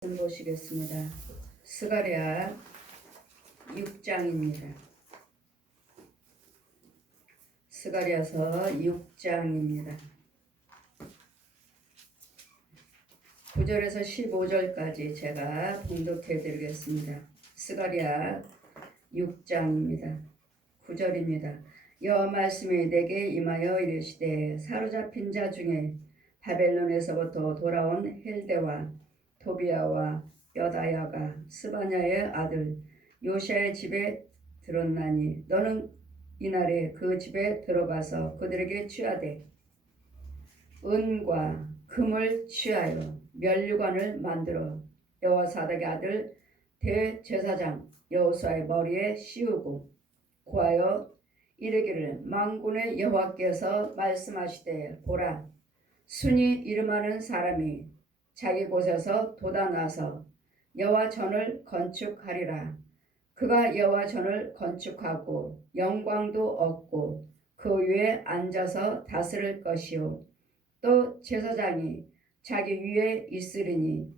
보시겠습니다. 스가랴 6장입니다. 스가랴서 6장입니다. 9절에서 15절까지 제가 봉독해 드리겠습니다. 스가랴 6장입니다. 9절입니다. 여호와 말씀이 내게 임하여 이르시되 사로잡힌 자 중에 바벨론에서부터 돌아온 헬데와 도비아와 여다야가 스바냐의 아들 요시아의 집에 들었나니 너는 이날에 그 집에 들어가서 그들에게 취하되 은과 금을 취하여 면류관을 만들어 여호와 사닥의 아들 대제사장 여호수아의 머리에 씌우고 구하여 이르기를 만군의 여호와께서 말씀하시되 보라 순이 이름하는 사람이 자기 곳에서 돋아나서 여호와 전을 건축하리라. 그가 여호와 전을 건축하고 영광도 얻고 그 위에 앉아서 다스릴 것이요 또 제사장이 자기 위에 있으리니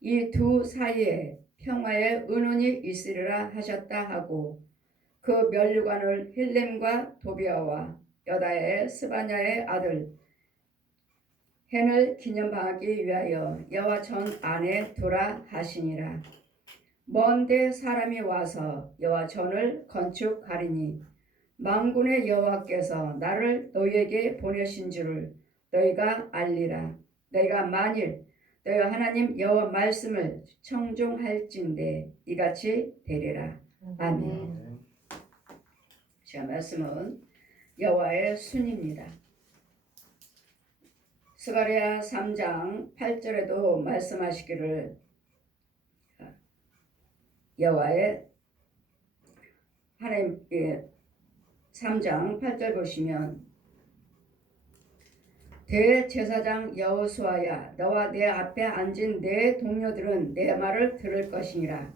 이 두 사이에 평화의 은원이 있으리라 하셨다 하고 그 면류관을 힐렘과 도비아와 여다의 스바냐의 아들 hen을 기념하기 위하여 여호와 전 안에 두라 하시니라. 먼데 사람이 와서 여호와 전을 건축하리니 만군의 여호와께서 나를 너희에게 보내신 줄을 너희가 알리라. 너희가 만일 너희 하나님 여호와 말씀을 청종할진대 이같이 되리라. 아멘. 자, 말씀은 여호와의 순입니다. 스가랴 3장 8절에도 말씀하시기를 여호와의 하나님께 3장 8절 보시면 대제사장 여호수아야 너와 내 앞에 앉은 내 동료들은 내 말을 들을 것이니라.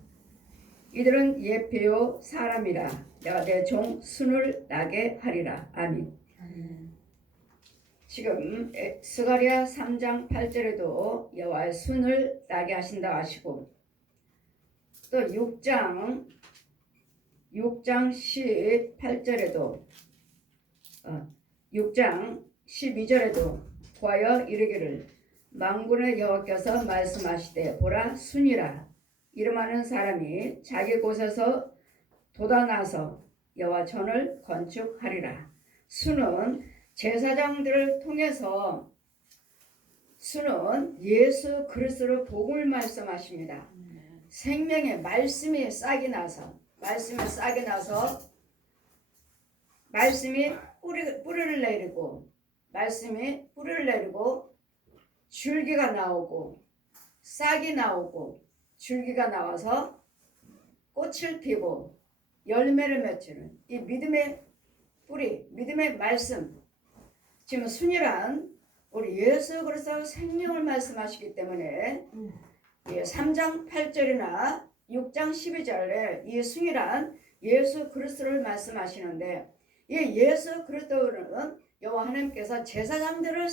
이들은 예표요 사람이라. 내가 내 종 순을 나게 하리라. 아멘. 지금 스가랴 3장 8절에도 여호와의 순을 나게 하신다 하시고 또 6장 18절에도 6장 12절에도 구하여 이르기를 만군의 여호와께서 말씀하시되 보라 순이라 이름하는 사람이 자기 곳에서 돋아나서 여호와 전을 건축하리라. 순은 제사장들을 통해서 순은 예수 그리스도로 복음을 말씀하십니다. 생명의 말씀이 싹이 나서 말씀이 뿌리를 내리고 줄기가 나오고 싹이 나오고 줄기가 나와서 꽃을 피고 열매를 맺히는 이 믿음의 뿌리, 믿음의 말씀. 지금 순이란 우리 예수 그리스도 생명을 말씀하시기 때문에 3장 8절이나 6장 12절에 이 순이란 예수 그리스도를 말씀하시는데 이 예수 그리스도는 여호와 하나님께서 제사장들을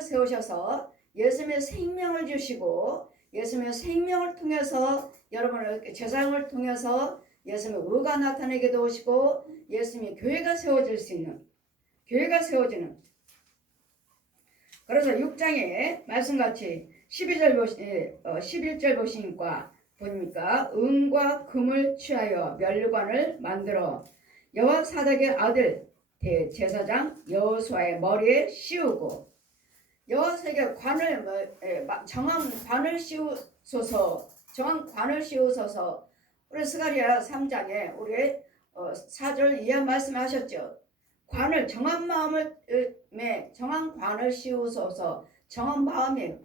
세우셔서 예수님의 생명을 주시고 예수님의 생명을 통해서 여러분을 제사장을 통해서 예수님의 의가 나타내게 도우시고 예수님의 교회가 세워지는 그래서 6장에 말씀같이 11절 보시니까 은과 금을 취하여 면류관을 만들어 여호와 사닥의 아들 대제사장 여호수아의 머리에 씌우고 여호와 사닥의 정한 관을 씌우소서. 우리 스가랴 3장에 우리 4절 이하 말씀하셨죠. 정한 관을 씌우소서. 정한 마음이에요.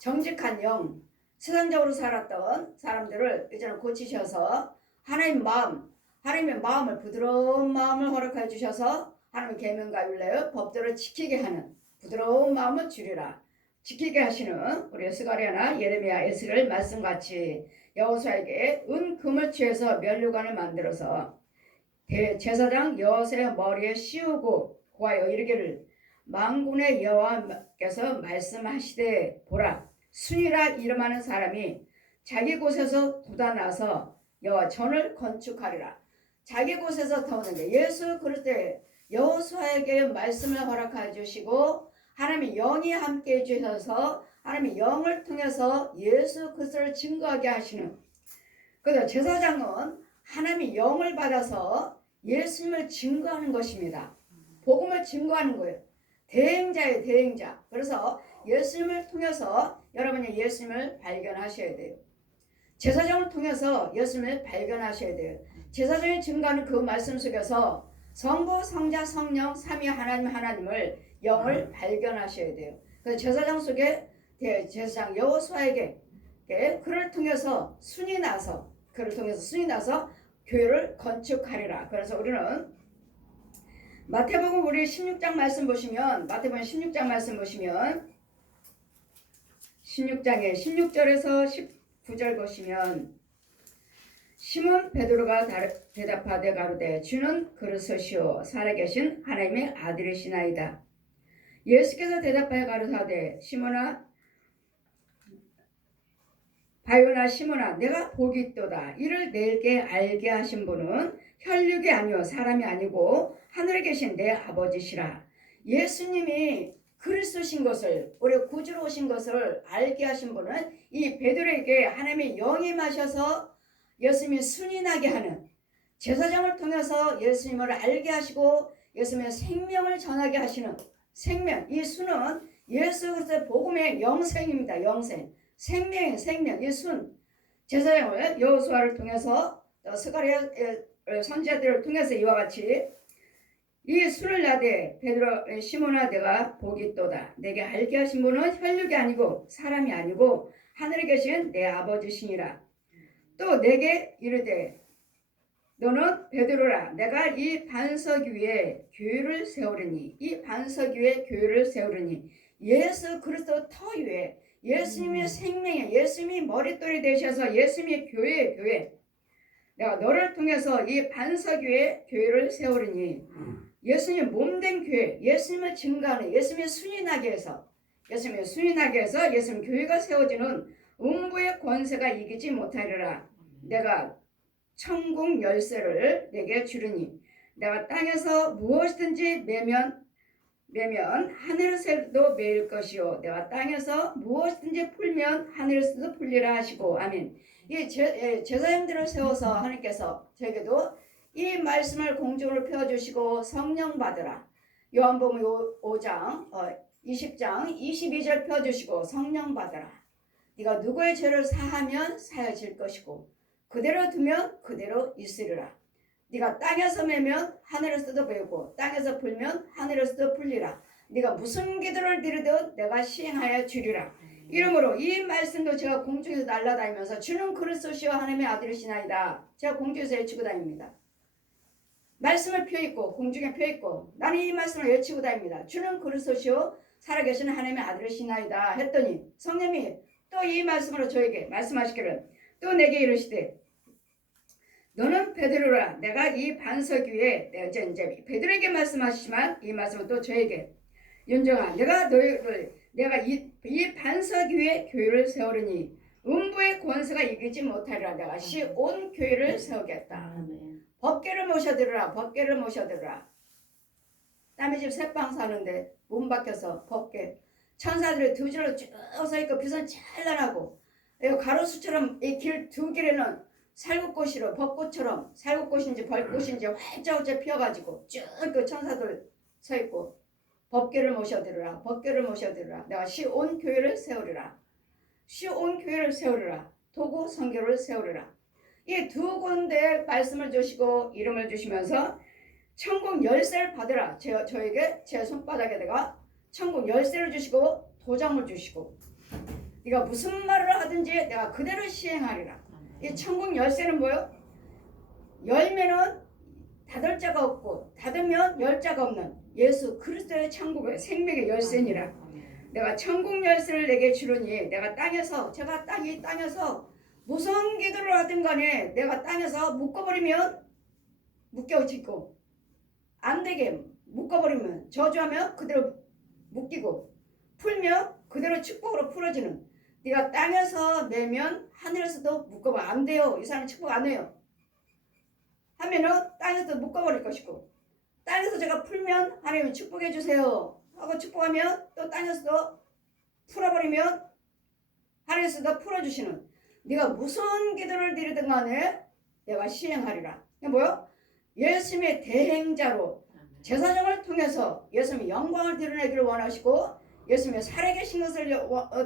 정직한 영, 세상적으로 살았던 사람들을 이제는 고치셔서 하나님의 마음을 부드러운 마음을 허락해 주셔서 하나님의 계명과 율례의 법도를 지키게 하는 부드러운 마음을 주리라. 지키게 하시는 우리 스가랴나 예레미야 에스겔 말씀같이 여호수아에게 은 금을 취해서 면류관을 만들어서 대제사장 여호수아의 머리에 씌우고 구하여 이르기를 만군의 여호와께서 말씀하시되 보라 순이라 이름하는 사람이 자기 곳에서 돋아나서 여호와 전을 건축하리라. 자기 곳에서 돋아나는데 예수 그리스도의 여호수아에게 말씀을 허락해 주시고 하나님의 영이 함께 해주셔서 하나님의 영을 통해서 예수 그리스도를 증거하게 하시는, 그래서 제사장은 하나님의 영을 받아서 예수님을 증거하는 것입니다. 복음을 증거하는 거예요. 대행자예요, 대행자. 그래서 예수님을 통해서 여러분이 예수님을 발견하셔야 돼요. 제사장을 통해서 예수님을 발견하셔야 돼요. 제사장이 증거하는 그 말씀 속에서 성부, 성자, 성령, 삼위 하나님을 영을 발견하셔야 돼요. 그래서 제사장 속에 제사장 여호수아에게 그를 통해서 순이 나서 교회를 건축하리라. 그래서 우리는 마태복음 우리 16장 말씀 보시면, 마태복음 16장 말씀 보시면 16장에 16절에서 19절 보시면, 시몬 베드로가 대답하되 가로되 주는 그리스도시요 살아계신 하나님의 아들이시나이다. 예수께서 대답하여 가로사대 시몬아 바요나 시몬아 내가 복이 있도다. 이를 내게 알게 하신 분은 혈육이 아니요 사람이 아니고 하늘에 계신 내 아버지시라. 예수님이 그리스도신 것을, 우리 구주로 오신 것을 알게 하신 분은 이 베드로에게 하나님의 영이 마셔서 예수님이 순이 나게 하는, 제사장을 통해서 예수님을 알게 하시고 예수님의 생명을 전하게 하시는 생명, 이 순은 예수 그리스도의 복음의 영생입니다. 영생, 생명의 생명, 이 순. 제사장을 여호수아를 통해서 스가랴 선지자들을 통해서 이와 같이 이 순을 나되 베드로 시몬아 내가 복이 있도다. 내게 알게 하신 분은 혈육이 아니고 사람이 아니고 하늘에 계신 내 아버지시니라. 또 내게 이르되 너는 베드로라. 내가 이 반석 위에 교회를 세우리니, 이 반석 위에 교회를 세우리니, 예수 그리스도 터 위에 예수님의 생명에 예수님이 머릿돌이 되셔서 예수님의 교회 내가 너를 통해서 이 반석 위에 교회를 세우리니, 예수님 몸된 교회, 예수님을 증거하는, 예수님의 순이 나게 해서 예수님 교회가 세워지는 음부의 권세가 이기지 못하리라. 내가 천국 열쇠를 내게 주리니 내가 땅에서 무엇이든지 매면 하늘에서도 매일 것이요 내가 땅에서 무엇이든지 풀면 하늘에서도 풀리라 하시고. 아멘. 이 제사장들을 세워서 하나님께서 저에게도 이 말씀을 공중으로 펴주시고 성령 받으라. 요한복음 5장 20장 22절 펴주시고 성령 받으라. 네가 누구의 죄를 사하면 사여질 것이고 그대로 두면 그대로 있으리라. 네가 땅에서 매면 하늘에서도 매고 땅에서 풀면 하늘에서도 풀리라. 네가 무슨 기도를 드리든 내가 시행하여 주리라. 이러므로 이 말씀도 제가 공중에서 날아다니면서 주는 그리스도시요 하나님의 아들이시나이다. 제가 공중에서 외치고 다닙니다. 말씀을 펴있고 공중에 펴있고 나는 이 말씀을 외치고 다닙니다. 주는 그리스도시요 살아계신 하나님의 아들이시나이다 했더니 성령이 또 이 말씀으로 저에게 말씀하시기를 또 내게 이르시되 너는 베드로라. 내가 이 반석 위에 이제 베드로에게 말씀하시지만 이 말씀은 또 저에게 윤정아 내가 이 반석 위에 교회를 세우리니 음부의 권세가 이기지 못하리라. 내가 온 교회를 세우겠다. 법궤를 모셔들으라. 법궤를 모셔들으라. 남의 집 새빵 사는데 문 밖에서 법궤 천사들이 두 줄로 쭉 서있고 빛은 찬란하고 가로수처럼 이 길 두 길에는 살구꽃이로 벚꽃처럼 살구꽃인지 벌꽃인지 활짝활짝 피어가지고 쭉 그 천사들 서있고 법궤를 모셔들으라. 법궤를 모셔들으라. 내가 온 교회를 세우리라. 온 교회를 세우리라. 도구 성교를 세우리라. 이 두 군데 말씀을 주시고 이름을 주시면서 천국 열쇠를 받으라. 저에게 제 손바닥에다가 천국 열쇠를 주시고 도장을 주시고 네가 무슨 말을 하든지 내가 그대로 시행하리라. 이 천국 열쇠는 뭐요? 열매는 닫을 자가 없고 닫으면 열 자가 없는 예수 그리스도의 천국의 생명의 열쇠니라. 내가 천국 열쇠를 내게 주르니 내가 제가 이 땅에서 무슨 기도를 하든 간에 내가 땅에서 묶어버리면 묶여지고 안되게 묶어버리면 저주하면 그대로 묶이고 풀면 그대로 축복으로 풀어지는 네가 땅에서 매면 하늘에서도 묶어봐. 안 돼요. 이 사람 축복 안 해요. 하면은 땅에서 묶어버릴 것이고, 땅에서 제가 풀면 하나님 축복해 주세요 하고 축복하면 또 땅에서도 풀어버리면 하늘에서도 풀어주시는, 네가 무슨 기도를 드리든 간에 내가 시행하리라. 이게 뭐요? 예수님의 대행자로 제사장을 통해서 예수님의 영광을 드러내기를 원하시고, 예수님의 살아계신 것을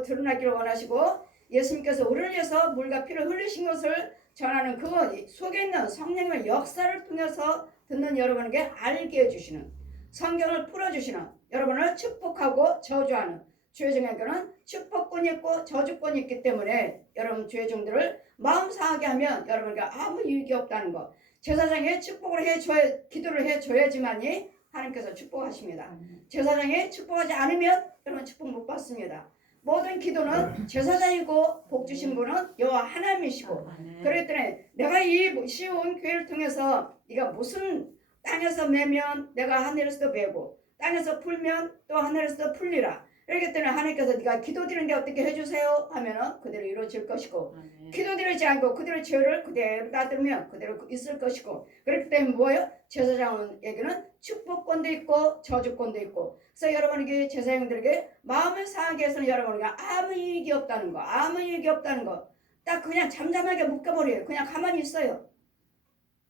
드러나기를 원하시고, 예수님께서 우리를 위해서 물과 피를 흘리신 것을 전하는 그 속에 있는 성령의 역사를 통해서 듣는 여러분에게 알게 해주시는, 성경을 풀어주시는, 여러분을 축복하고 저주하는, 주의 종에게는 축복권이 있고 저주권이 있기 때문에 여러분 주의 종들을 마음 상하게 하면 여러분에게 아무 유익이 없다는 것. 제사장의 축복을 해줘야, 기도를 해줘야지만이 하나님께서 축복하십니다. 제사장이 축복하지 않으면 여러분 축복 못 받습니다. 모든 기도는 제사장이고 복 주신 분은 여호와 하나님이시고, 그렇기 때문에 내가 이 쉬운 교회를 통해서 네가 무슨 땅에서 매면 내가 하늘에서도 매고 땅에서 풀면 또 하늘에서도 풀리라. 그렇기 때문에 하나님께서 네가 기도드리는데 어떻게 해주세요 하면은 그대로 이루어질 것이고, 기도드리지 않고 그대로 죄를 그대로 놔두면 그대로 있을 것이고, 그렇기 때문에 뭐예요? 제사장에게는 축복권도 있고 저주권도 있고, 그래서 여러분에게 제사장들에게 마음을 상하게 해서는 여러분에게 아무 이익이 없다는 거, 아무 이익이 없다는 거. 딱 그냥 잠잠하게 묶어버려요. 그냥 가만히 있어요.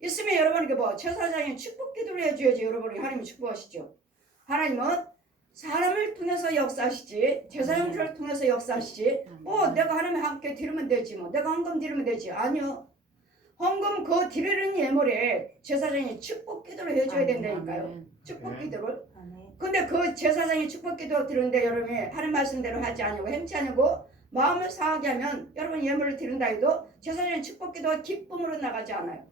있으면 여러분에게 뭐 제사장이 축복 기도를 해줘야지 여러분이 하나님이 축복하시죠. 하나님은 사람을 통해서 역사하시지 제사장들을 통해서 역사하시지 내가 하나님 함께 드리면 되지 뭐 내가 헌금 드리면 되지. 아니요. 헌금 그 드리는 예물에 제사장이 축복 기도를 해줘야 된다니까요. 축복 기도를. 근데 그 제사장이 축복 기도 드리는데 여러분이 하는 말씀대로 하지 않고 행치 않고 마음을 상하게 하면 여러분 예물을 드린다 해도 제사장의 축복 기도가 기쁨으로 나가지 않아요.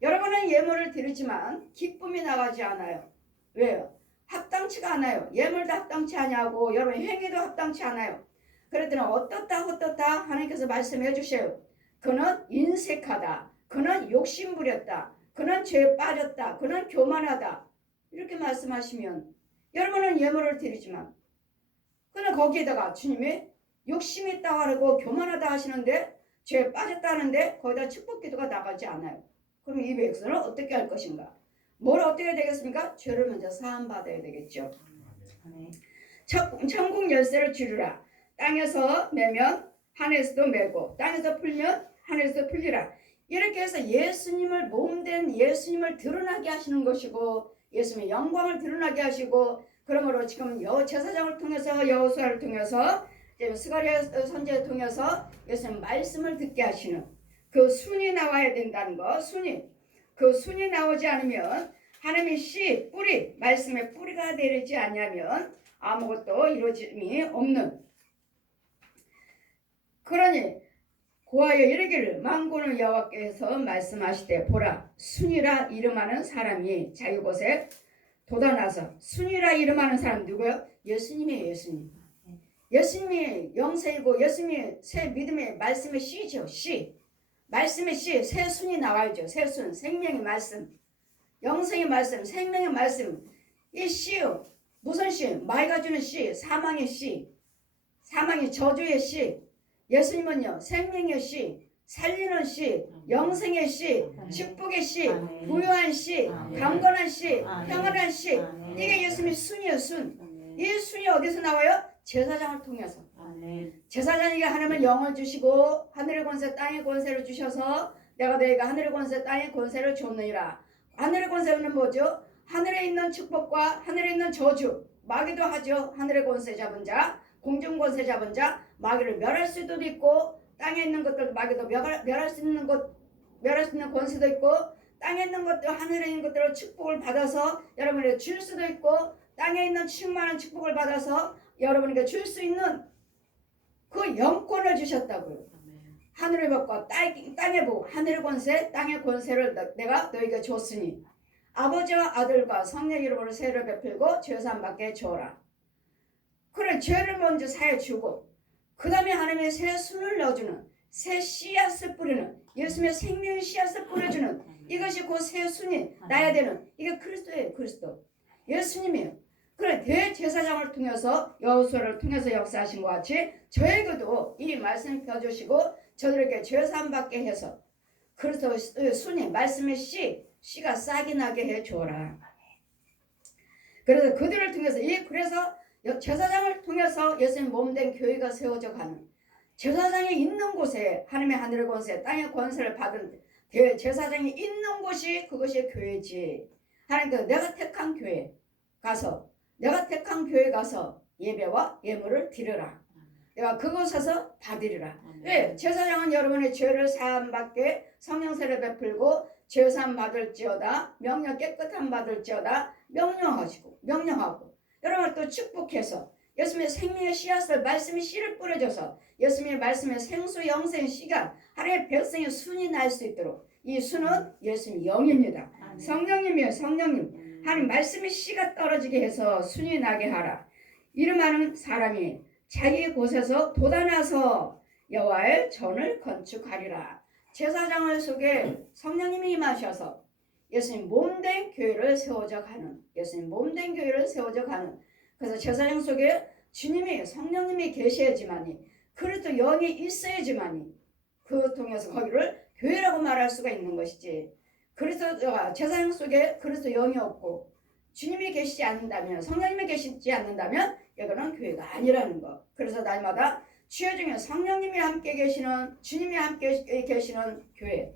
여러분은 예물을 드리지만 기쁨이 나가지 않아요. 왜요? 합당치가 않아요. 예물도 합당치 않냐고, 여러분 행위도 합당치 않아요. 그랬더니 어떻다 하나님께서 말씀해 주셔요. 그는 인색하다, 그는 욕심 부렸다, 그는 죄에 빠졌다, 그는 교만하다, 이렇게 말씀하시면 여러분은 예물을 드리지만, 그는 거기에다가 주님이 욕심이 있다고 하고 교만하다 하시는데 죄에 빠졌다 하는데 거기다 축복 기도가 나가지 않아요. 그럼 이 백성은 어떻게 할 것인가? 뭘 어떻게 해야 되겠습니까? 죄를 먼저 사함받아야 되겠죠. 천국 열쇠를 주리라. 땅에서 매면 하늘에서도 매고 땅에서 풀면 하늘에서 풀리라. 이렇게 해서 예수님을 몸된 예수님을 드러나게 하시는 것이고, 예수님의 영광을 드러나게 하시고, 그러므로 지금 제사장을 통해서 여호수아를 통해서 스가랴 선지자를 통해서 예수님 말씀을 듣게 하시는 그 순이 나와야 된다는 거. 그 순이 나오지 않으면 하나님의 씨, 뿌리, 말씀의 뿌리가 되지 않냐면 아무것도 이루어짐이 없는. 그러니 고하여 이르기를 만군의 여호와께서 말씀하시되 보라 순이라 이름하는 사람이 자기곳에 돋아나서. 순이라 이름하는 사람 누구요? 예수님이에요. 예수님이 영생이고 예수님이 새 믿음의 말씀의 씨죠. 씨. 말씀의 씨, 새 순이 나와야죠. 새 순, 생명의 말씀, 영생의 말씀, 생명의 말씀. 이 씨요, 무슨 씨? 마이가 주는 씨, 사망의 씨, 사망의 저주의 씨. 예수님은요, 생명의 씨, 살리는 씨, 영생의 씨, 축복의 씨, 부유한 씨, 강건한 씨, 평안한 씨. 이게 예수님의 순이에요. 순. 이 순이 어디서 나와요? 제사장을 통해서. 제사장에게 하나님은 영을 주시고 하늘의 권세 땅의 권세를 주셔서 내가 너희가 하늘의 권세 땅의 권세를 줬느니라. 하늘의 권세는 뭐죠? 하늘에 있는 축복과 하늘에 있는 저주. 마귀도 하죠. 하늘의 권세 잡은 자, 공중 권세 잡은 자, 마귀를 멸할 수도 있고, 땅에 있는 것들 마귀도 멸할 수 있는 권세도 있고, 땅에 있는 것들 하늘에 있는 것들을 축복을 받아서 여러분에게 줄 수도 있고, 땅에 있는 충만한 축복을 받아서 여러분에게 줄 수 있는 그 영권을 주셨다고요. 하늘의 법과 땅의 복, 하늘의 권세, 땅의 권세를 내가 너희에게 줬으니 아버지와 아들과 성령 이름으로 세를 베풀고 죄사함 받게 주어라. 그래, 죄를 먼저 사해 주고 그 다음에 하나님의 새 순을 넣어주는, 새 씨앗을 뿌리는, 예수님의 생명의 씨앗을 뿌려주는, 이것이 그 새 순이 나야 되는, 이게 그리스도예요. 그리스도 예수님이에요. 그래 대제사장을 통해서 여호수아를 통해서 역사하신 것 같이 저에게도 이 말씀 펴주시고 저들에게 죄사함 받게 해서 그래서 순이 말씀의 씨가 싹이 나게 해 주어라. 그래서 그들을 통해서 그래서 제사장을 통해서 예수님 몸된 교회가 세워져 가는 제사장이 있는 곳에 하나님의 하늘의 권세 땅의 권세를 받은 제사장이 있는 곳이 그것이 교회지. 하나님께서 내가 택한 교회 가서 예배와 예물을 드려라. 내가 그곳에서 받으리라. 왜? 제사장은 여러분의 죄를 사함받게 성령 세례 베풀고 죄사함 받을지어다 명령 깨끗함 받을지어다 명령하고 여러분을 또 축복해서 예수님의 생명의 씨앗을 말씀의 씨를 뿌려줘서 예수님의 말씀의 생수 영생 씨가 하나님의 백성의 순이 날 수 있도록 이 순은 예수님 영입니다. 성령님이에요. 성령님. 하나님 말씀의 씨가 떨어지게 해서 순이 나게 하라. 이름하는 사람이 자기 곳에서 돋아나서 여호와의 전을 건축하리라. 제사장을 속에 성령님이 임하셔서 예수님 몸된 교회를 세워져 가는 그래서 제사장 속에 주님이 성령님이 계셔야지만이 그리스도 영이 있어야지만이 그 통해서 거기를 교회라고 말할 수가 있는 것이지. 그리스도 제사장 속에 그리스도 영이 없고 주님이 계시지 않는다면 성령님이 계시지 않는다면 이거는 교회가 아니라는 것. 그래서 날마다 주여 중에 성령님이 함께 계시는 주님이 함께 계시는 교회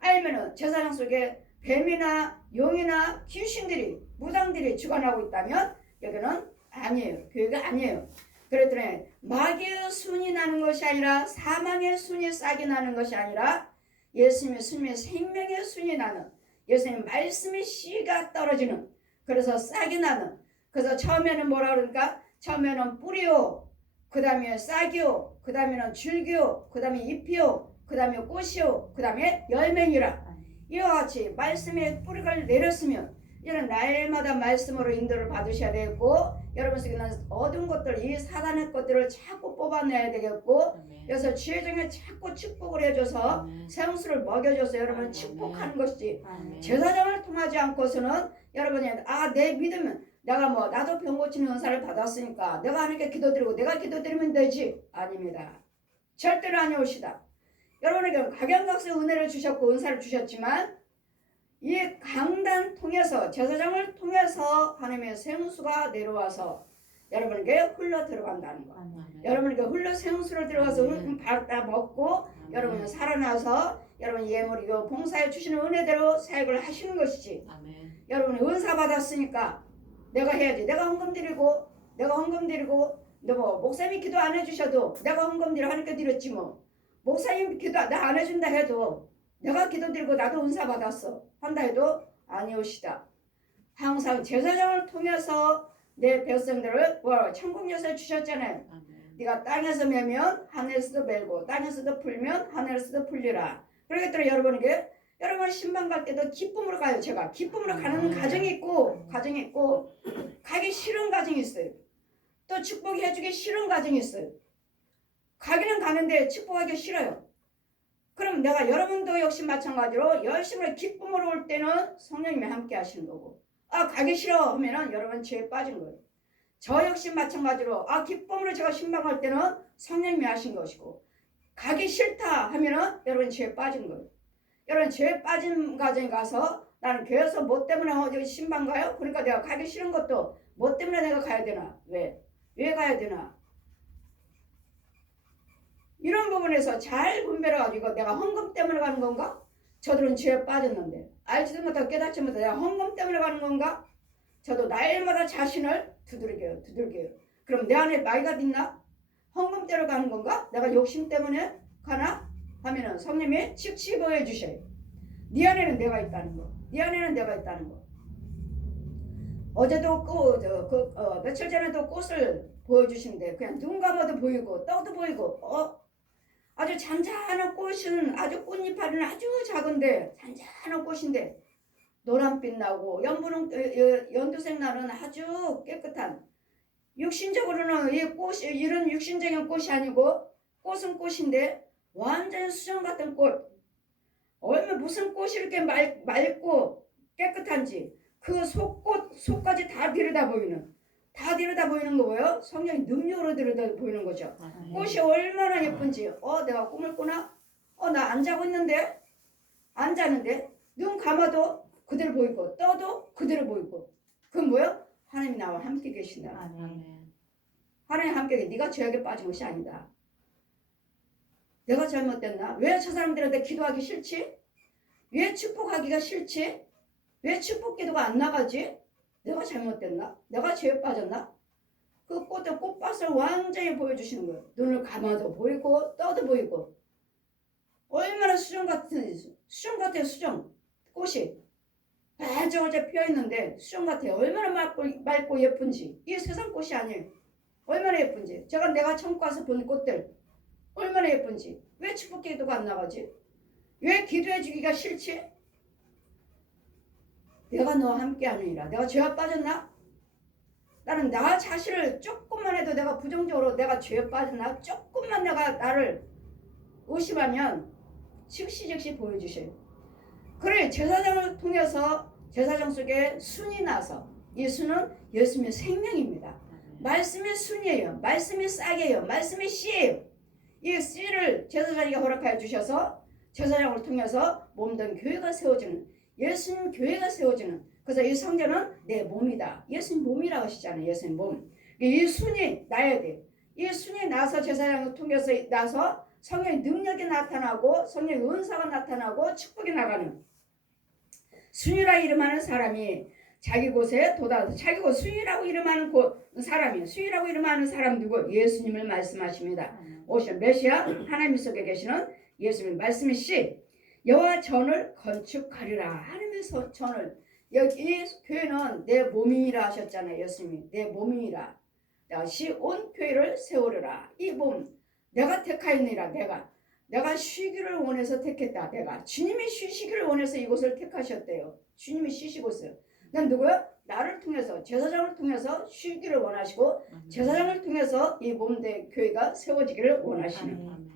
알면은 제사장 속에 뱀이나 용이나 귀신들이 무당들이 주관하고 있다면 여기는 아니에요. 교회가 아니에요. 그랬더니 마귀의 순이 나는 것이 아니라 사망의 순이 싹이 나는 것이 아니라 예수님의 순의 생명의 순이 나는 예수님 말씀의 씨가 떨어지는 그래서 싹이 나는 그래서 처음에는 뭐라 그러니까 처음에는 뿌리요 그 다음에 싹이요 그 다음에는 줄기요 그 다음에 잎이요 그 다음에 꽃이요 그 다음에 열매니라. 이와 같이 말씀의 뿌리를 내렸으면 이런 날마다 말씀으로 인도를 받으셔야 되겠고 여러분 속에 있는 어두운 것들 이 사단의 것들을 자꾸 뽑아내야 되겠고 그래서 지혜 중에 자꾸 축복을 해줘서 생수를 먹여줘서 여러분 축복하는 것이지 제사장을 통하지 않고서는 여러분이 내 믿으면 내가 나도 병 고치는 은사를 받았으니까 내가 하나님께 기도드리고 내가 기도드리면 되지. 아닙니다. 절대로 아니오시다. 여러분에게 각양각색 은혜를 주셨고 은사를 주셨지만 이 강단 통해서 제사장을 통해서 하나님의 생수가 내려와서 여러분에게 흘러 들어간다는 거. 여러분에게 흘러 생수를 들어가서 받아 먹고 여러분은 살아나서 여러분 예물이고 봉사해 주시는 은혜대로 사역을 하시는 것이지. 여러분이 은사 받았으니까 내가 해야지. 내가 헌금 드리고 목사님이 기도 안 해주셔도 내가 헌금 드려 하니까 드렸지 뭐. 목사님 기도 나 안 해준다 해도 내가 기도 드리고 나도 은사 받았어 한다 해도 아니오시다. 항상 제사장을 통해서 내 백성들을 천국 여세 주셨잖아요. 네가 땅에서 매면 하늘에서도 멜고 땅에서도 풀면 하늘에서도 풀리라. 그러겠더니 여러분에게 여러분 신방 갈 때도 기쁨으로 가요. 제가 기쁨으로 가는 가정이 있고 가기 싫은 가정이 있어요. 또 축복해 해주기 싫은 가정이 있어요. 가기는 가는데 축복하기 싫어요. 그럼 내가 여러분도 역시 마찬가지로 열심히 기쁨으로 올 때는 성령님이 함께 하시는 거고 가기 싫어 하면은 여러분 죄에 빠진 거예요. 저 역시 마찬가지로 기쁨으로 제가 신방할 때는 성령님이 하신 것이고 가기 싫다 하면은 여러분 죄에 빠진 거예요. 여러분 죄에 빠진 가정에 가서 나는 교회에서 뭐 때문에 신방 가요? 그러니까 내가 가기 싫은 것도 뭐 때문에 내가 가야 되나? 왜 가야 되나? 이런 부분에서 잘 분별해 가지고 내가 헌금 때문에 가는 건가? 저들은 죄에 빠졌는데 알지도 못하고 깨닫지 못하고 내가 헌금 때문에 가는 건가? 저도 날마다 자신을 두들겨요. 그럼 내 안에 나이가 있나? 헌금 때문에 가는 건가? 내가 욕심 때문에 가나? 하면은 성령님이 직시 보여주셔요. 네 안에는 내가 있다는 거. 어제도 며칠 전에도 꽃을 보여주시는데 그냥 눈 감아도 보이고 떠도 보이고 아주 잔잔한 꽃은 아주 꽃잎알은 아주 작은데 잔잔한 꽃인데 노란빛 나고 연두색 나는 아주 깨끗한 육신적으로는 이 꽃이 이런 육신적인 꽃이 아니고 꽃은 꽃인데 완전 수정 같은 꽃 얼마 무슨 꽃이 이렇게 맑고 깨끗한지 그 속까지 다 들여다 보이는 다 들여다 보이는 거 뭐예요? 성령이 능력으로 들여다 보이는 거죠. 꽃이 얼마나 예쁜지. 내가 꿈을 꾸나? 나 안 자고 있는데? 안 자는데? 눈 감아도 그대로 보이고 떠도 그대로 보이고. 그건 뭐예요? 하나님이 나와 함께 계신다. 하나님 함께 계신. 네가 죄악에 빠진 것이 아니다. 내가 잘못됐나? 왜 저 사람들한테 기도하기 싫지? 왜 축복하기가 싫지? 왜 축복 기도가 안 나가지? 내가 잘못됐나? 내가 죄에 빠졌나? 그 꽃밭을 완전히 보여주시는 거예요. 눈을 감아도 보이고 떠도 보이고. 얼마나 수정 같아요. 수정. 꽃이 반짝반짝 피어있는데 수정 같아요. 얼마나 맑고 예쁜지. 이게 세상 꽃이 아니에요. 얼마나 예쁜지. 내가 처음 가서 본 꽃들 얼마나 예쁜지. 왜 축복 기도가 안 나가지? 왜 기도해 주기가 싫지? 내가 너와 함께 하느니라. 내가 죄에 빠졌나? 나는 나 자신을 조금만 해도 내가 부정적으로 내가 죄에 빠졌나? 조금만 내가 나를 의심하면 즉시 보여주셔요. 그래, 제사장을 통해서 제사장 속에 순이 나서, 이 순은 예수님의 생명입니다. 말씀의 순이에요. 말씀의 싹이에요. 말씀의 씨예요. 이 씨를 제사장에게 허락하여 주셔서 제사장을 통해서 몸된 교회가 세워지는, 예수님 교회가 세워지는, 그래서 이 성전은 내 몸이다. 예수님 몸이라고 하시잖아요. 예수님 몸. 이 순이 나야 돼. 이 순이 나서 제사장을 통해서 나서 성령의 능력이 나타나고 성령의 은사가 나타나고 축복이 나가는, 순이라 이름하는 사람이 자기 곳에 도달해서 자기 곳 순이라고 이름하는 사람이, 순이라고 이름하는 사람 누구? 예수님을 말씀하십니다. 오실 메시아 하나님 속에 계시는 예수님 말씀이 씨, 여호와 전을 건축하리라. 하나님의 전을, 여기 교회는 내 몸이라 하셨잖아요. 예수님이 내 몸이라. 다시 온 교회를 세우리라. 이 몸 내가 택하였느니라. 내가 쉬기를 원해서 택했다. 내가 주님이 쉬시기를 원해서 이곳을 택하셨대요. 주님이 쉬시고서요. 난 누구요? 나를 통해서, 제사장을 통해서 쉬기를 원하시고 제사장을 통해서 이 몸된 교회가 세워지기를 원하시는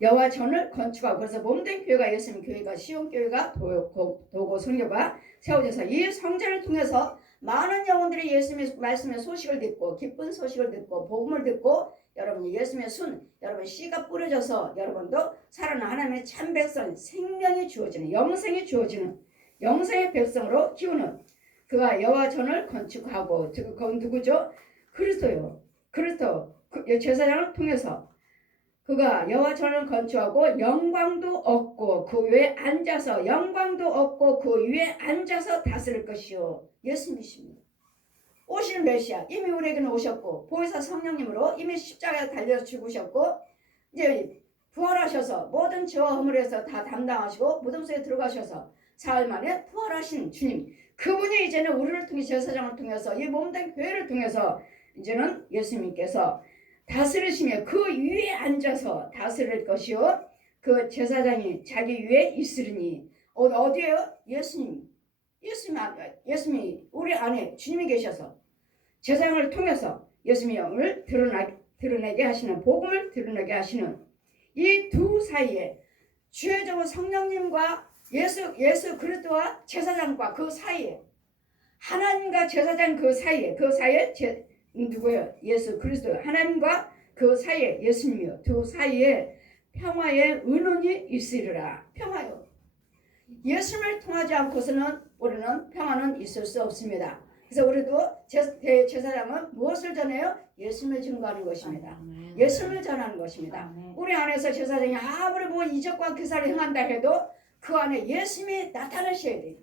여호와 전을 건축하고, 그래서 몸된 교회가 예수님 교회가, 시온 교회가, 도고 성교가 세워져서 이 성전을 통해서 많은 영혼들이 예수님의 말씀의 소식을 듣고 기쁜 소식을 듣고 복음을 듣고 여러분이 예수님의 순, 여러분 씨가 뿌려져서 여러분도 살아난 하나님의 참 백성, 생명이 주어지는, 영생이 주어지는 영생의 백성으로 키우는, 그가 여호와 전을 건축하고, 그건 누구죠? 그리스도요. 그리스도 제사장을 통해서 그가 여호와 전을 건축하고 영광도 얻고 그 위에 앉아서, 영광도 얻고 그 위에 앉아서 다스릴 것이요. 예수님이십니다. 오실 메시아, 이미 우리에게는 오셨고 보혜사 성령님으로 이미 십자가에 달려 죽으셨고 이제 부활하셔서 모든 죄와 허물에서 다 담당하시고 무덤 속에 들어가셔서 사흘 만에 부활하신 주님, 그분이 이제는 우리를 통해 제사장을 통해서 이 몸된 교회를 통해서 이제는 예수님께서 다스리시며 그 위에 앉아서 다스릴 것이요. 그 제사장이 자기 위에 있으리니. 어디에요? 예수님이 우리 안에 주님이 계셔서 제사장을 통해서 예수님의 영을 드러내게 하시는, 복음을 드러내게 하시는 이 두 사이에 주여적인 성령님과 예수 그리스도와 제사장과 그 사이에, 하나님과 제사장 그 사이에 누구예요? 예수 그리스도, 하나님과 그 사이에 예수님이요. 두 사이에 평화의 은원이 있으리라. 평화요. 예수님을 통하지 않고서는 우리는 평화는 있을 수 없습니다. 그래서 우리도 제사장은 무엇을 전해요? 예수님을 증거하는 것입니다. 예수님을 전하는 것입니다. 우리 안에서 제사장이 아무리 뭐 이적과 기사를 행한다 해도 그 안에 예수님이 나타나셔야 돼요.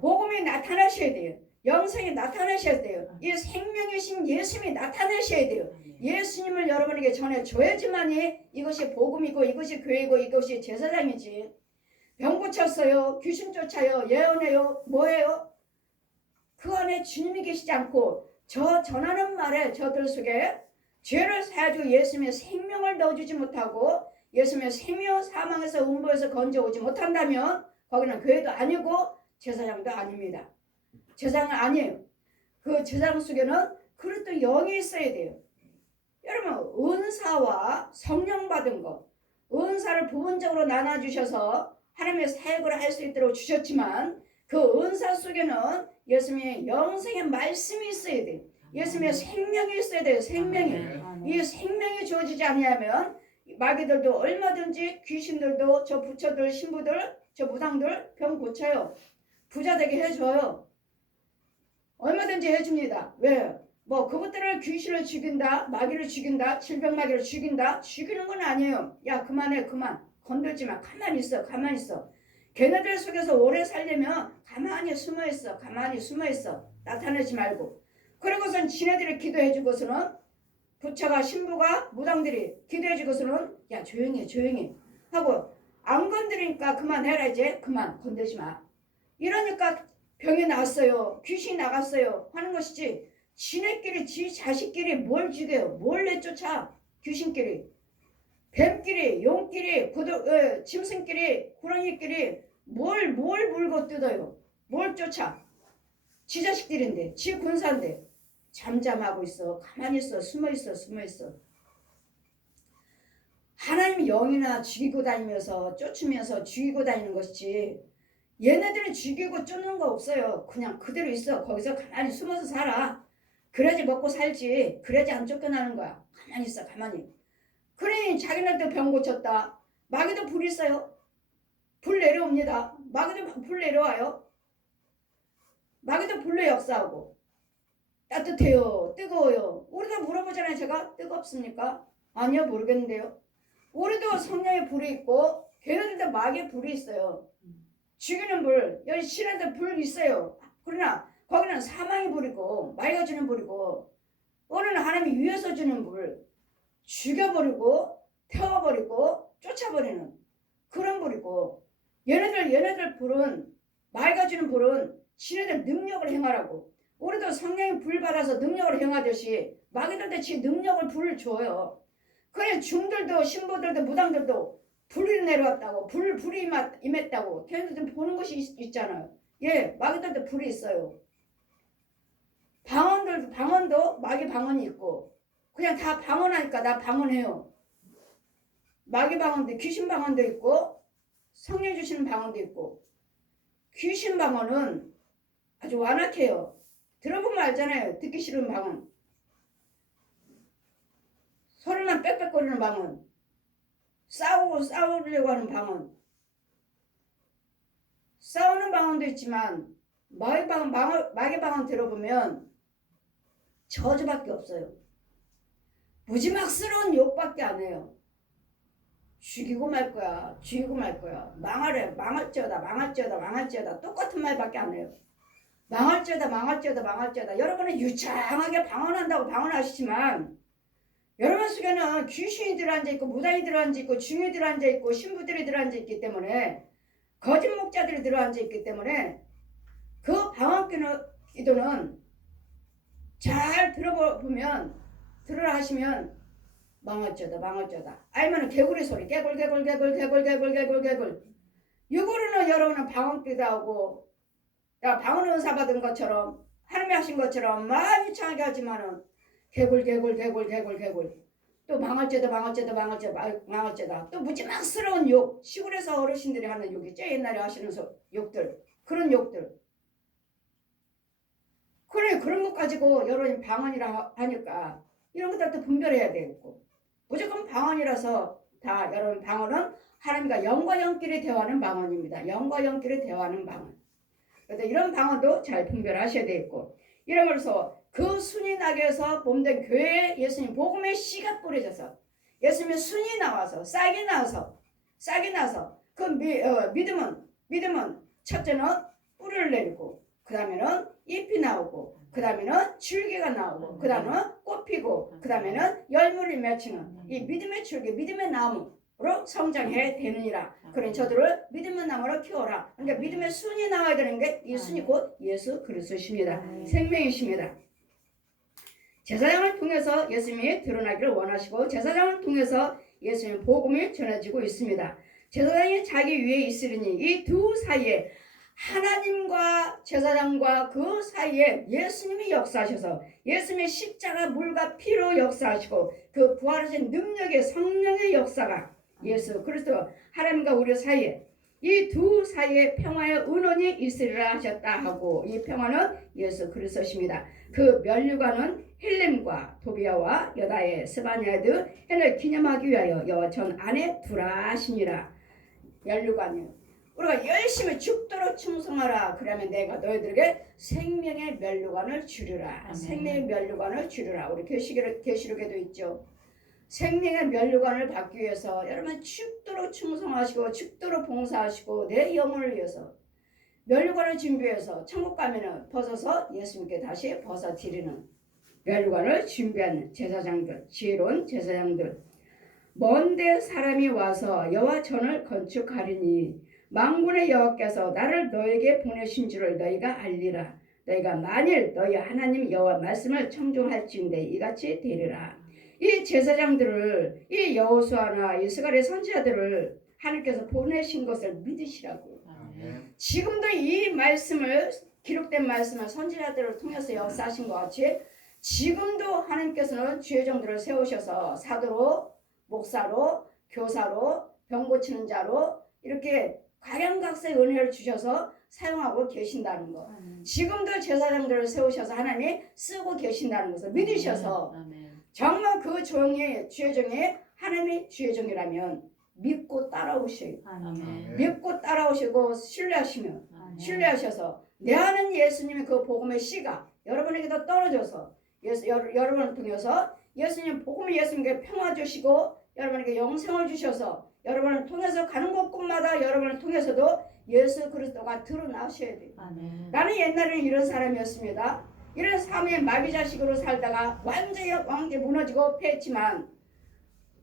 복음이 나타나셔야 돼요. 영생이 나타나셔야 돼요. 이 생명이신 예수님이 나타나셔야 돼요. 예수님을 여러분에게 전해줘야지만이 이것이 복음이고 이것이 교회고 이것이 제사장이지. 병 고쳤어요, 귀신 쫓아요, 예언해요, 뭐예요? 그 안에 주님이 계시지 않고 저 전하는 말에 저들 속에 죄를 사해주고 예수님의 생명을 넣어주지 못하고 예수님의 생명 사망에서 음부에서 건져오지 못한다면 거기는 교회도 아니고 제사장도 아닙니다. 제사장은 아니에요. 그 제사장 속에는 그리스도 영이 있어야 돼요. 여러분, 은사와 성령 받은 것, 은사를 부분적으로 나눠주셔서 하나님의 사역을 할 수 있도록 주셨지만 그 은사 속에는 예수님의 영생의 말씀이 있어야 돼. 예수님의 생명이 있어야 돼요. 생명이. 이 생명이 주어지지 않으면 마귀들도 얼마든지 귀신들도 저 부처들 신부들 저 무당들 병 고쳐요. 부자 되게 해줘요. 얼마든지 해줍니다. 왜? 뭐 그것들을 귀신을 죽인다 마귀를 죽인다 질병 마귀를 죽인다 죽이는 건 아니에요. 야 그만해 그만 건들지 마. 가만히 있어 가만히 있어. 걔네들 속에서 오래 살려면 가만히 숨어있어. 가만히 숨어있어. 나타내지 말고. 그러고선 지네들이 기도해주고서는 부처가 신부가 무당들이 기도해주고서는 야 조용히 조용히 하고 안 건드리니까 그만해라 이제 그만 건들지 마. 이러니까 병이 났어요. 귀신이 나갔어요. 하는 것이지 지네끼리 지 자식끼리 뭘 죽여요. 뭘 내쫓아. 귀신끼리 뱀끼리 용끼리 짐승끼리 구렁이끼리 뭘 물고 뜯어요. 뭘 쫓아. 지 자식들인데 지 군사인데 잠잠하고 있어. 가만히 있어. 숨어있어. 숨어있어. 하나님 영이나 죽이고 다니면서 쫓으면서 죽이고 다니는 것이지 얘네들은 죽이고 쫓는 거 없어요. 그냥 그대로 있어. 거기서 가만히 숨어서 살아. 그래야지 먹고 살지. 그래야지 안 쫓겨나는 거야. 가만히 있어. 가만히. 그러니 자기네도 병 고쳤다. 마귀도 불 있어요. 불 내려옵니다. 마귀도 불 내려와요. 마귀도 불로 역사하고 따뜻해요. 뜨거워요. 우리도 물어보잖아요. 제가 뜨겁습니까? 아니요. 모르겠는데요. 우리도 성령의 불이 있고 걔네들도 마귀의 불이 있어요. 죽이는 불. 여기 신한테 불 있어요. 그러나 거기는 사망의 불이고 마귀가 주는 불이고 오늘은 하나님이 위에서 주는 불. 죽여버리고 태워버리고 쫓아버리는 그런 불이고 얘네들 불은 마귀가 주는 불은 지네들 능력을 행하라고. 우리도 성령의 불 받아서 능력을 행하듯이 마귀들도 지 능력을 불을 줘요. 그래 중들도 신부들도 무당들도 불이 내려왔다고 불이 임했다고 걔네들 보는 것이 있잖아요. 예, 마귀들도 불이 있어요. 방언도 마귀 방언이 있고 그냥 다 방언하니까 나 방언해요. 마귀 방언도 귀신 방언도 있고 성령 주시는 방언도 있고 귀신 방언은 아주 완악해요. 들어보면 알잖아요. 듣기 싫은 방언. 소리만 빽빽거리는 방언. 싸우려고 하는 방언. 싸우는 방언도 있지만 마귀 방언 들어보면 저주밖에 없어요. 무지막스러운 욕밖에 안 해요. 죽이고 말 거야. 죽이고 말 거야. 망하래. 망할지어다. 똑같은 말밖에 안 해요. 망할지어다. 여러분은 유창하게 방언한다고 방언하시지만 여러분 속에는 귀신이 들어앉아있고 무당이 들어앉아있고 중이 들어앉아있고 신부들이 들어앉아있기 때문에 거짓 목자들이 들어앉아있기 때문에 그 방언 기도는 잘 들어보면 들으라 하시면 망할지어다. 알면은 개구리 소리 개굴. 이거로는 여러분은 방언 기도하고 방언 은사 받은 것처럼 하나님이 하신 것처럼 많이 창하게 하지만은 개굴 또 망할지어다 또 무지막스러운 욕 시골에서 어르신들이 하는 욕이죠. 옛날에 하시는 욕들 그런 욕들 그래 그런 것 가지고 여러분이 방언이라 하니까 이런 것들도 분별해야 되겠고 무조건 방언이라서 다 여러분 방언은 하나님과 영과 영끼리 대화하는 방언입니다. 영과 영끼리 대화하는 방언. 그래서 이런 방언도 잘 분별하셔야 되겠고 이러면서 그 순이 나게에서 봄된 교회에 예수님 복음의 씨가 뿌려져서 예수님의 순이 나와서 싹이 나서 그 믿음은 첫째는 뿌리를 내리고 그 다음에는 잎이 나오고 그 다음에는 줄기가 나오고 그 다음에는 꽃 피고 그 다음에는 열매를 맺히는 이 믿음의 줄기 믿음의 나무로 성장해 되느니라. 그러니 저들을 믿음의 나무로 키워라. 그러니까 믿음의 순이 나와야 되는 게 이 순이 곧 예수 그리스도십니다. 생명이십니다. 제사장을 통해서 예수님이 드러나기를 원하시고 제사장을 통해서 예수님 복음이 전해지고 있습니다. 제사장이 자기 위에 있으리니 이 두 사이에 하나님과 제사장과 그 사이에 예수님이 역사하셔서 예수님의 십자가 물과 피로 역사하시고 그 부활하신 능력의 성령의 역사가 예수 그리스도 하나님과 우리 사이에 이 두 사이에 평화의 은원이 있으리라 하셨다 하고, 이 평화는 예수 그리스도십니다. 그 면류관은 헬렘과 도비아와 여다의 스바냐드 헬을 기념하기 위하여 여호와 전 안에 두라 하시니라. 면류관이요, 우리가 열심히 죽도록 충성하라. 그러면 내가 너희들에게 생명의 면류관을 주리라. 아멘. 생명의 면류관을 주리라. 우리 계시록에도 있죠. 생명의 면류관을 받기 위해서 여러분 죽도록 충성하시고 죽도록 봉사하시고 내 영혼을 위해서 면류관을 준비해서 천국 가면은 벗어서 예수님께 다시 벗어드리는 면류관을 준비하는 제사장들, 지혜로운 제사장들. 먼데 사람이 와서 여호와 전을 건축하리니 만군의 여호와께서 나를 너에게 보내신 줄을 너희가 알리라. 너희가 만일 너희 하나님 여호와 말씀을 청종할지인데 이같이 되리라. 이 제사장들을, 이 여호수아나 이 스가랴 선지자들을 하나님께서 보내신 것을 믿으시라고. 아멘. 지금도 이 말씀을, 기록된 말씀을 선지자들을 통해서 역사하신 것 같이 지금도 하나님께서는 주의 종들을 세우셔서 사도로, 목사로, 교사로, 병 고치는 자로 이렇게 각양각색의 은혜를 주셔서 사용하고 계신다는 것. 지금도 제사장들을 세우셔서 하나님이 쓰고 계신다는 것을 믿으셔서 아멘. 정말 그 종이, 주의 종이 하나님이 주의 종이라면 믿고 따라오셔요. 아멘. 믿고 따라오시고 신뢰하시면, 신뢰하셔서 내 아는 예수님의 그 복음의 씨가 여러분에게도 떨어져서 여러분을 통해서 예수님 복음의 예수님께 평화 주시고 여러분에게 영생을 주셔서 여러분을 통해서 가는 곳곳마다 여러분을 통해서도 예수 그리스도가 드러나셔야 돼요. 아멘. 나는 옛날에는 이런 사람이었습니다. 이런 삶의 마비자식으로 살다가 완전히 무너지고 패했지만,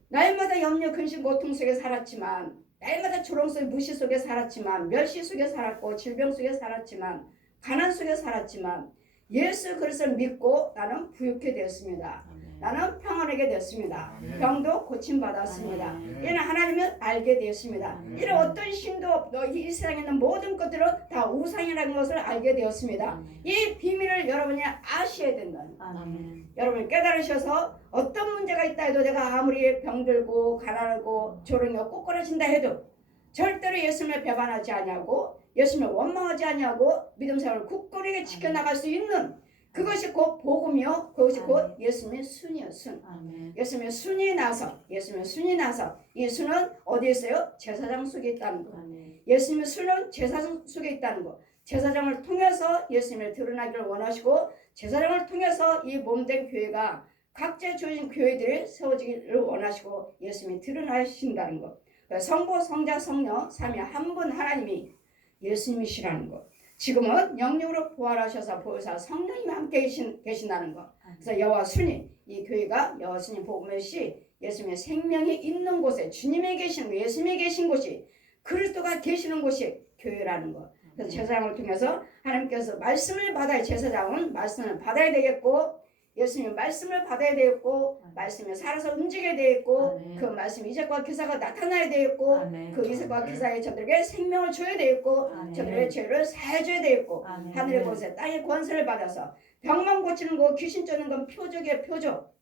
날마다 염려 근심 고통 속에 살았지만, 날마다 조롱 속 무시 속에 살았지만, 멸시 속에 살았고 질병 속에 살았지만, 가난 속에 살았지만 예수 그리스도를 믿고 나는 부유케 되었습니다. 나는 평안하게 됐습니다. 아멘. 병도 고침받았습니다. 아멘. 이는 하나님을 알게 되었습니다. 아멘. 이런 어떤 신도 이 세상에 있는 모든 것들은 다 우상이라는 것을 알게 되었습니다. 이 비밀을 여러분이 아셔야 된다는 거예요. 아멘. 여러분이 깨달으셔서 어떤 문제가 있다 해도 내가 아무리 병들고 가난하고 조롱이 꼬꾸라진다 해도 절대로 예수님을 배반하지 아니하고 예수님을 원망하지 아니하고 믿음 생활을 굳건하게 지켜나갈 수 있는 그것이 곧 복음이요, 그것이 곧 예수님의 순이요, 순. 아멘. 예수님의 순이 나서, 예수님의 순이 나서, 이 순은 어디에 있어요? 제사장 속에 있다는 거. 아멘. 예수님의 순은 제사장 속에 있다는 거. 제사장을 통해서 예수님을 드러나기를 원하시고 제사장을 통해서 이 몸된 교회가 각자 주어진 교회들이 세워지기를 원하시고 예수님이 드러나신다는 거. 성부, 성자, 성령, 삼위 한 분 하나님이 예수님이시라는 거. 지금은 영육으로 부활하셔서 보혜사 성령님이 함께 계신다는 거. 그래서 여호와 순이, 이 교회가 여호와 순이 복음의 시, 예수님의 생명이 있는 곳에 주님이 계시는 거, 예수님이 계신 곳이, 그리스도가 계시는 곳이 교회라는 거. 그래서 제사장을 통해서 하나님께서 말씀을 받아야, 제사장은 말씀을 받아야 되겠고 예수님의 말씀을 받아야 되겠고 말씀에 살아서 움직여야 되겠고 아멘. 그 말씀 이색과 기사가 나타나야 되겠고 아멘. 그 이색과 기사에 저들에게 생명을 줘야 되겠고 아멘. 저들에게 죄를 사해줘야 되겠고 아멘. 하늘의 곳에 땅의 권세를 받아서 병만 고치는 거, 귀신 쫓는 건 표적이에요, 표적.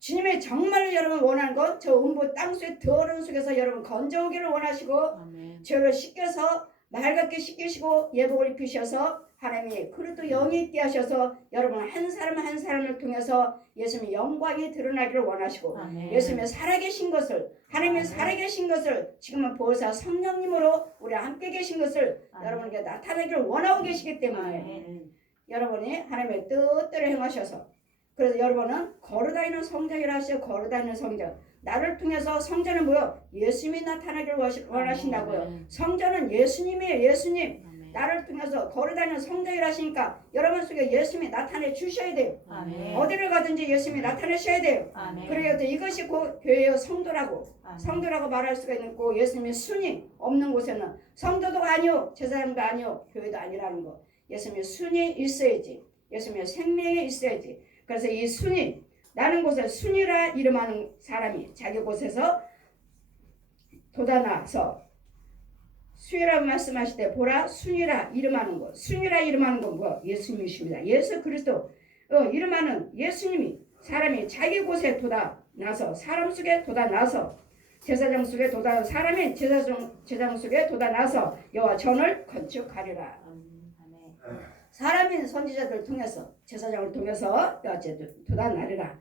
주님의 정말로 여러분 원하는 건 저 음부 땅 속에 더러운 속에서 여러분 건져오기를 원하시고 아멘. 죄를 씻겨서 맑게 씻기시고 예복을 입히셔서 하나님이 그리스도 영이 있게 하셔서 여러분 한 사람 한 사람을 통해서 예수님의 영광이 드러나기를 원하시고 아멘. 예수님의 살아계신 것을, 하나님의 아멘. 살아계신 것을 지금은 보혜사 성령님으로 우리 함께 계신 것을 아멘. 여러분에게 나타내기를 원하고 계시기 때문에 아멘. 여러분이 하나님의 뜻대로 행하셔서, 그래서 여러분은 걸어다니는 성전이라 하시죠. 걸어다니는 성전. 나를 통해서 성전은 뭐요? 예수님이 나타나기를 원하신다고요. 아멘. 성전은 예수님이에요. 예수님. 아멘. 나를 통해서 걸어다니는 성전이라 하시니까 여러분 속에 예수님이 나타내 주셔야 돼요. 아멘. 어디를 가든지 예수님이 나타내셔야 돼요. 아멘. 그래야 이것이 곧 교회의 성도라고, 아멘. 성도라고 말할 수가 있고 예수님의 순이 없는 곳에는 성도도 아니요, 제사장도 아니요, 교회도 아니라는 거. 예수님의 순이 있어야지. 예수님의 생명이 있어야지. 그래서 이 순이, 나는 곳에 순이라 이름하는 사람이 자기 곳에서 돋아나서 순이라고 말씀하실 때 보라 순이라 이름하는 것. 순이라 이름하는 건 뭐? 예수님이십니다. 예수 그리스도 이름하는 예수님이 사람이 자기 곳에 돋아나서 사람 속에 돋아나서 제사장 속에 돋아 사람이 제사장 속에 돋아나서 여호와 전을 건축하리라. 사람이 선지자들을 통해서 제사장을 통해서 여호와 돋아나리라.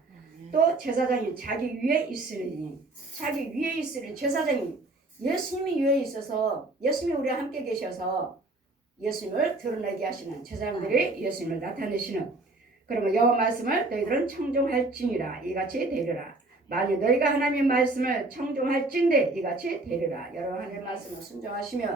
또 제사장이 자기 위에 있으리니 자기 위에 있으리니 제사장이 예수님이 위에 있어서 예수님이 우리와 함께 계셔서 예수님을 드러내게 하시는 제사장들이 예수님을 나타내시는 그러면 여호와 말씀을 너희들은 청종할지니라 이같이 되리라. 만일 너희가 하나님의 말씀을 청종할진대 이같이 되리라. 여러분 하나님의 말씀을 순종하시면